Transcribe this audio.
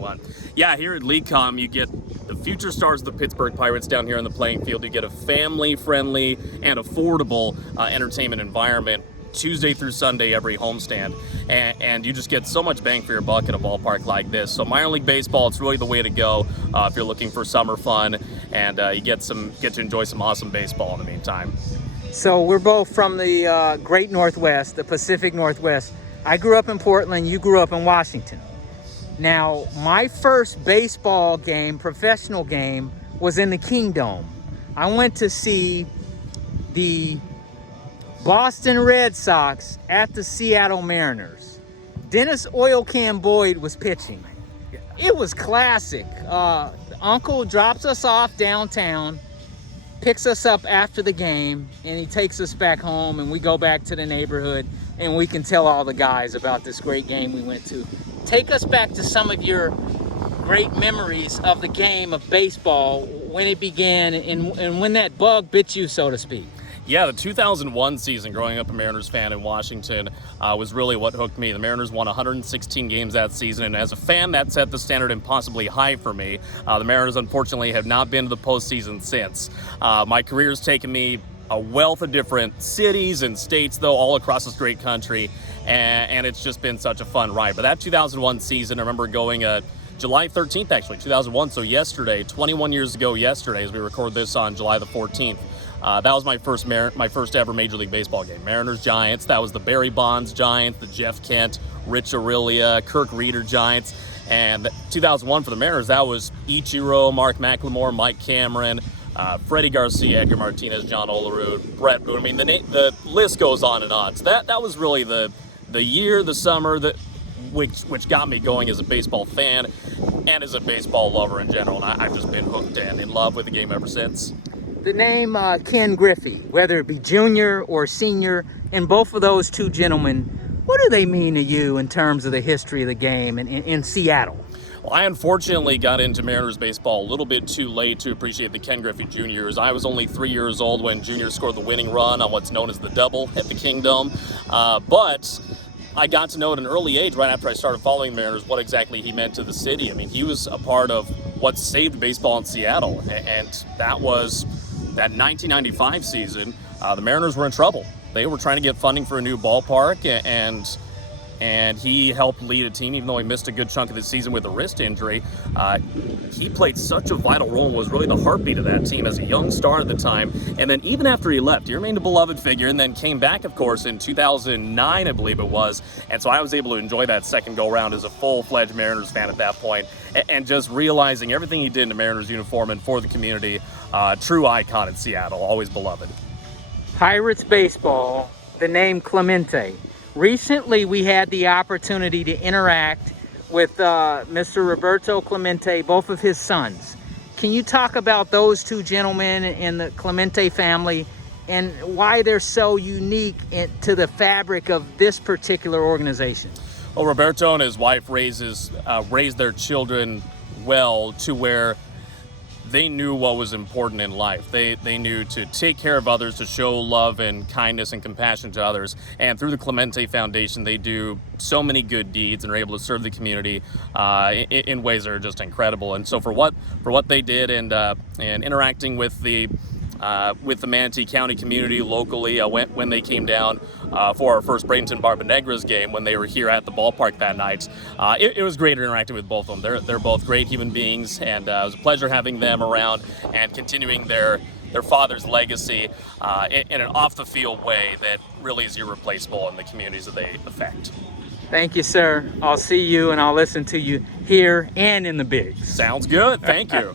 2021. Yeah, here at LeagueCom, you get the future stars of the Pittsburgh Pirates down here on the playing field. You get a family-friendly and affordable entertainment environment Tuesday through Sunday every homestand, and you just get so much bang for your buck at a ballpark like this. So minor league baseball, it's really the way to go if you're looking for summer fun, and you get to enjoy some awesome baseball in the meantime. So we're both from the great Northwest, the Pacific Northwest. I grew up in Portland, you grew up in Washington. Now, my first baseball game, professional game, was in the Kingdome. I went to see the Boston Red Sox at the Seattle Mariners. Dennis Oil Can Boyd was pitching. It was classic. Uncle drops us off downtown, picks us up after the game, and he takes us back home, and we go back to the neighborhood, and we can tell all the guys about this great game we went to. Take us back to some of your great memories of the game of baseball, when it began, and when that bug bit you, so to speak. Yeah, the 2001 season, growing up a Mariners fan in Washington, was really what hooked me. The Mariners won 116 games that season, and as a fan, that set the standard impossibly high for me. The Mariners, unfortunately, have not been to the postseason since. My career has taken me a wealth of different cities and states, though, all across this great country, and it's just been such a fun ride. But that 2001 season, I remember going July 13th, actually, 2001, so yesterday, 21 years ago yesterday, as we record this on July the 14th. That was my first ever Major League Baseball game. Mariners-Giants. That was the Barry Bonds Giants, the Jeff Kent, Rich Aurelia, Kirk Reeder Giants. And 2001 for the Mariners, that was Ichiro, Mark McLemore, Mike Cameron, Freddie Garcia, Edgar Martinez, John Olerud, Brett Boone. I mean, the list goes on and on. So that was really the year, the summer, which got me going as a baseball fan and as a baseball lover in general. And I've just been hooked and in love with the game ever since. The name Ken Griffey, whether it be junior or senior, and both of those two gentlemen, what do they mean to you in terms of the history of the game in Seattle? Well, I unfortunately got into Mariners baseball a little bit too late to appreciate the Ken Griffey Jr.'s. I was only 3 years old when Junior scored the winning run on what's known as the double at the Kingdome. But I got to know at an early age, right after I started following Mariners, what exactly he meant to the city. I mean, he was a part of what saved baseball in Seattle, and that was that 1995 season. The Mariners were in trouble. They were trying to get funding for a new ballpark, and he helped lead a team, even though he missed a good chunk of the season with a wrist injury. He played such a vital role and was really the heartbeat of that team as a young star at the time. And then even after he left, he remained a beloved figure, and then came back, of course, in 2009, I believe it was. And so I was able to enjoy that second go-round as a full-fledged Mariners fan at that point, and just realizing everything he did in the Mariners uniform and for the community. True icon in Seattle, always beloved. Pirates baseball, the name Clemente. Recently, we had the opportunity to interact with Mr. Roberto Clemente, both of his sons. Can you talk about those two gentlemen and the Clemente family and why they're so unique to the fabric of this particular organization? Well, Roberto and his wife raised their children well to where they knew what was important in life. They knew to take care of others, to show love and kindness and compassion to others. And through the Clemente Foundation, they do so many good deeds and are able to serve the community in ways that are just incredible. And so for what they did and interacting with the Manatee County community locally when they came down for our first Bradenton Marauders game when they were here at the ballpark that night. It was great interacting with both of them. They're both great human beings, and it was a pleasure having them around and continuing their father's legacy in an off-the-field way that really is irreplaceable in the communities that they affect. Thank you, sir. I'll see you and I'll listen to you here and in the bigs. Sounds good. Thank you.